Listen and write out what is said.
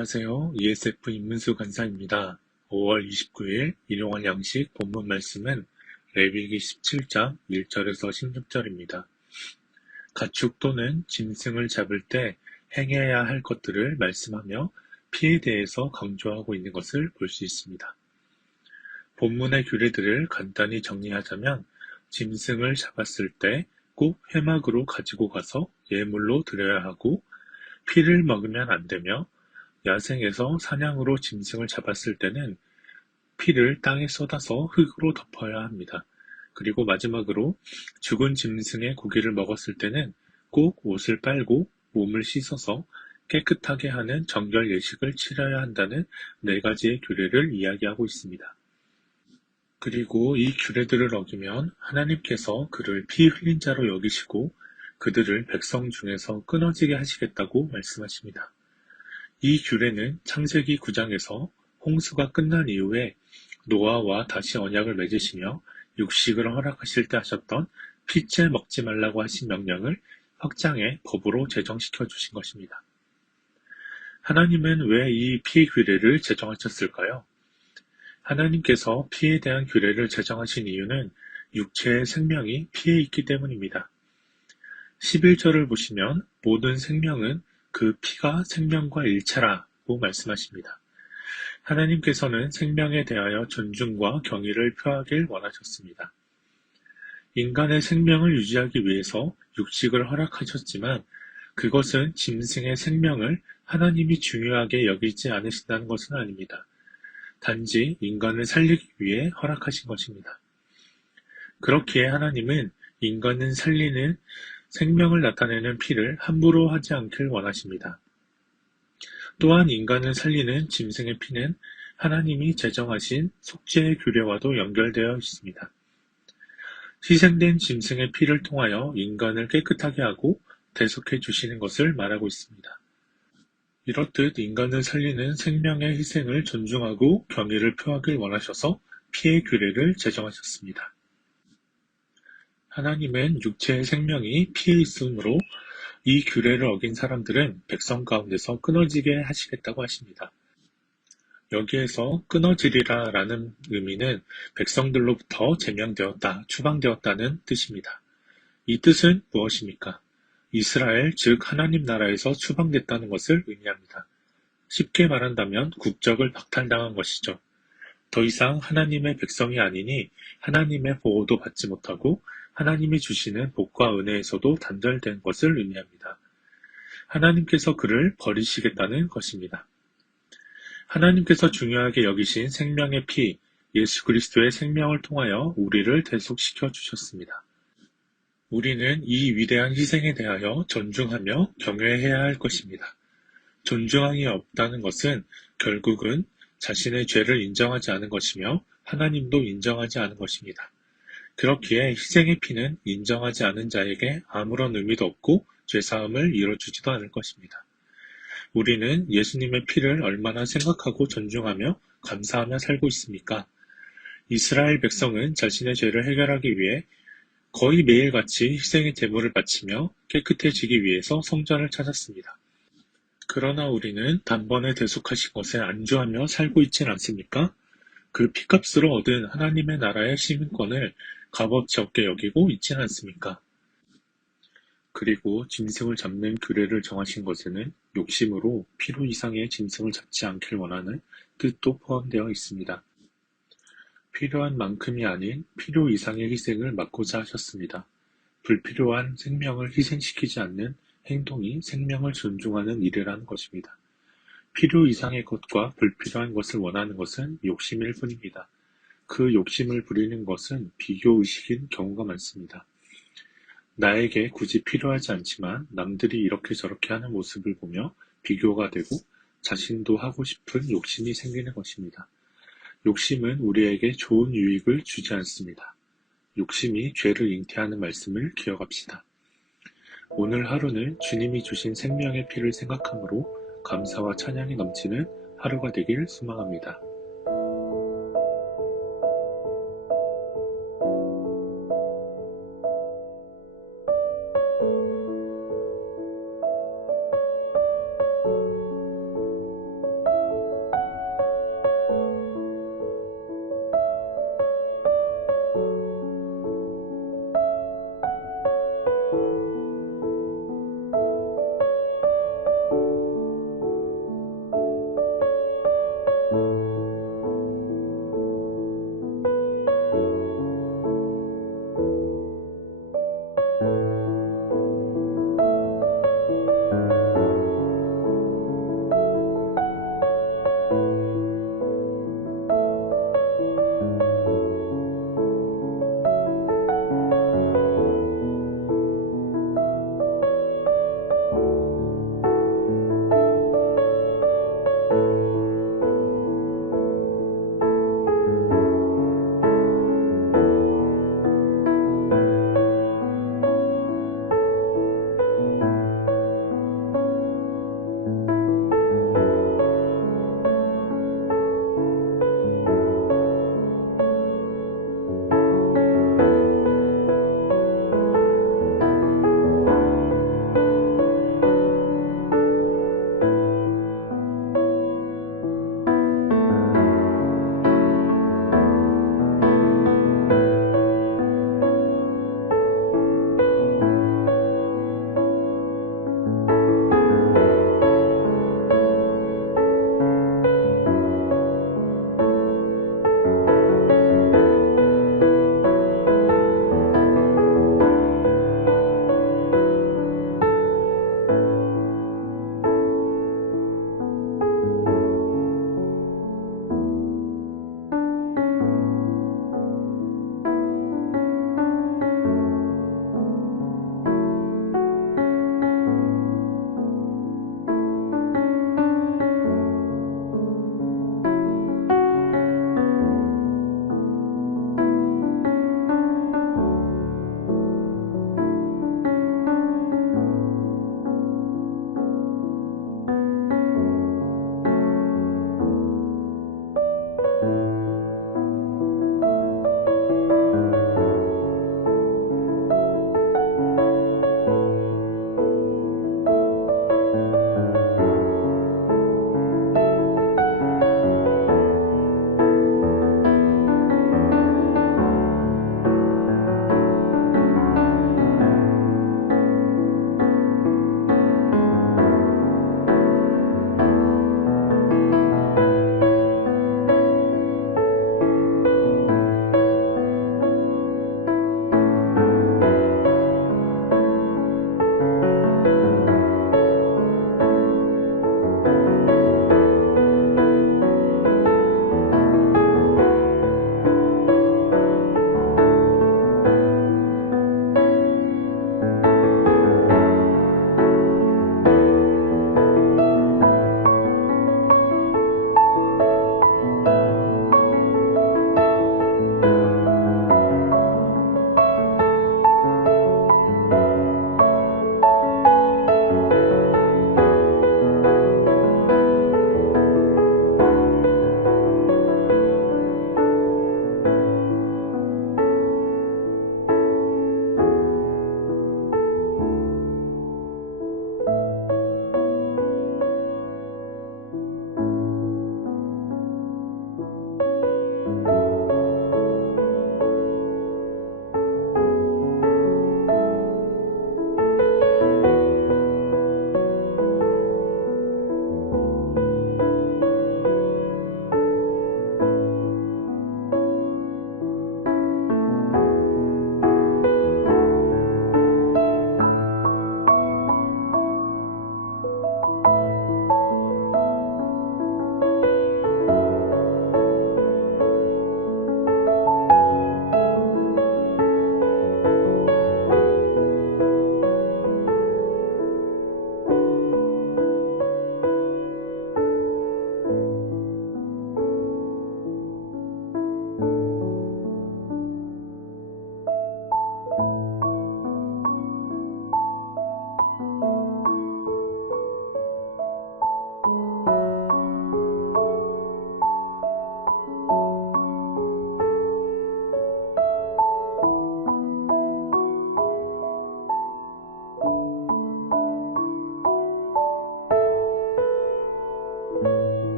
안녕하세요. ESF 임문수 간사입니다. 5월 29일 일용할 양식 본문 말씀은 레위기 17장 1절에서 16절입니다. 가축 또는 짐승을 잡을 때 행해야 할 것들을 말씀하며 피에 대해서 강조하고 있는 것을 볼 수 있습니다. 본문의 규례들을 간단히 정리하자면 짐승을 잡았을 때 꼭 회막으로 가지고 가서 예물로 드려야 하고 피를 먹으면 안 되며 야생에서 사냥으로 짐승을 잡았을 때는 피를 땅에 쏟아서 흙으로 덮어야 합니다. 그리고 마지막으로 죽은 짐승의 고기를 먹었을 때는 꼭 옷을 빨고 몸을 씻어서 깨끗하게 하는 정결 예식을 치러야 한다는 4가지의 규례를 이야기하고 있습니다. 그리고 이 규례들을 어기면 하나님께서 그를 피 흘린 자로 여기시고 그들을 백성 중에서 끊어지게 하시겠다고 말씀하십니다. 이 규례는 창세기 9장에서 홍수가 끝난 이후에 노아와 다시 언약을 맺으시며 육식을 허락하실 때 하셨던 피째 먹지 말라고 하신 명령을 확장해 법으로 제정시켜 주신 것입니다. 하나님은 왜 이 피 규례를 제정하셨을까요? 하나님께서 피에 대한 규례를 제정하신 이유는 육체의 생명이 피에 있기 때문입니다. 11절을 보시면 모든 생명은 그 피가 생명과 일체라고 말씀하십니다. 하나님께서는 생명에 대하여 존중과 경의를 표하길 원하셨습니다. 인간의 생명을 유지하기 위해서 육식을 허락하셨지만 그것은 짐승의 생명을 하나님이 중요하게 여기지 않으신다는 것은 아닙니다. 단지 인간을 살리기 위해 허락하신 것입니다. 그렇기에 하나님은 인간을 살리는 생명을 나타내는 피를 함부로 하지 않길 원하십니다. 또한 인간을 살리는 짐승의 피는 하나님이 제정하신 속죄의 규례와도 연결되어 있습니다. 희생된 짐승의 피를 통하여 인간을 깨끗하게 하고 대속해 주시는 것을 말하고 있습니다. 이렇듯 인간을 살리는 생명의 희생을 존중하고 경의를 표하길 원하셔서 피의 규례를 제정하셨습니다. 하나님은 육체의 생명이 피에 있으므로 이 규례를 어긴 사람들은 백성 가운데서 끊어지게 하시겠다고 하십니다. 여기에서 끊어지리라 라는 의미는 백성들로부터 제명되었다, 추방되었다는 뜻입니다. 이 뜻은 무엇입니까? 이스라엘, 즉 하나님 나라에서 추방됐다는 것을 의미합니다. 쉽게 말한다면 국적을 박탈당한 것이죠. 더 이상 하나님의 백성이 아니니 하나님의 보호도 받지 못하고 하나님이 주시는 복과 은혜에서도 단절된 것을 의미합니다. 하나님께서 그를 버리시겠다는 것입니다. 하나님께서 중요하게 여기신 생명의 피, 예수 그리스도의 생명을 통하여 우리를 대속시켜 주셨습니다. 우리는 이 위대한 희생에 대하여 존중하며 경외해야 할 것입니다. 존중함이 없다는 것은 결국은 자신의 죄를 인정하지 않은 것이며 하나님도 인정하지 않은 것입니다. 그렇기에 희생의 피는 인정하지 않은 자에게 아무런 의미도 없고 죄사함을 이뤄주지도 않을 것입니다. 우리는 예수님의 피를 얼마나 생각하고 존중하며 감사하며 살고 있습니까? 이스라엘 백성은 자신의 죄를 해결하기 위해 거의 매일같이 희생의 제물을 바치며 깨끗해지기 위해서 성전을 찾았습니다. 그러나 우리는 단번에 대속하신 것에 안주하며 살고 있진 않습니까? 그 피값으로 얻은 하나님의 나라의 시민권을 값어치 없게 여기고 있진 않습니까? 그리고 짐승을 잡는 규례를 정하신 것에는 욕심으로 필요 이상의 짐승을 잡지 않길 원하는 뜻도 포함되어 있습니다. 필요한 만큼이 아닌 필요 이상의 희생을 막고자 하셨습니다. 불필요한 생명을 희생시키지 않는 행동이 생명을 존중하는 일이라는 것입니다. 필요 이상의 것과 불필요한 것을 원하는 것은 욕심일 뿐입니다. 그 욕심을 부리는 것은 비교의식인 경우가 많습니다. 나에게 굳이 필요하지 않지만 남들이 이렇게 저렇게 하는 모습을 보며 비교가 되고 자신도 하고 싶은 욕심이 생기는 것입니다. 욕심은 우리에게 좋은 유익을 주지 않습니다. 욕심이 죄를 잉태하는 말씀을 기억합시다. 오늘 하루는 주님이 주신 생명의 피를 생각함으로 감사와 찬양이 넘치는 하루가 되길 소망합니다.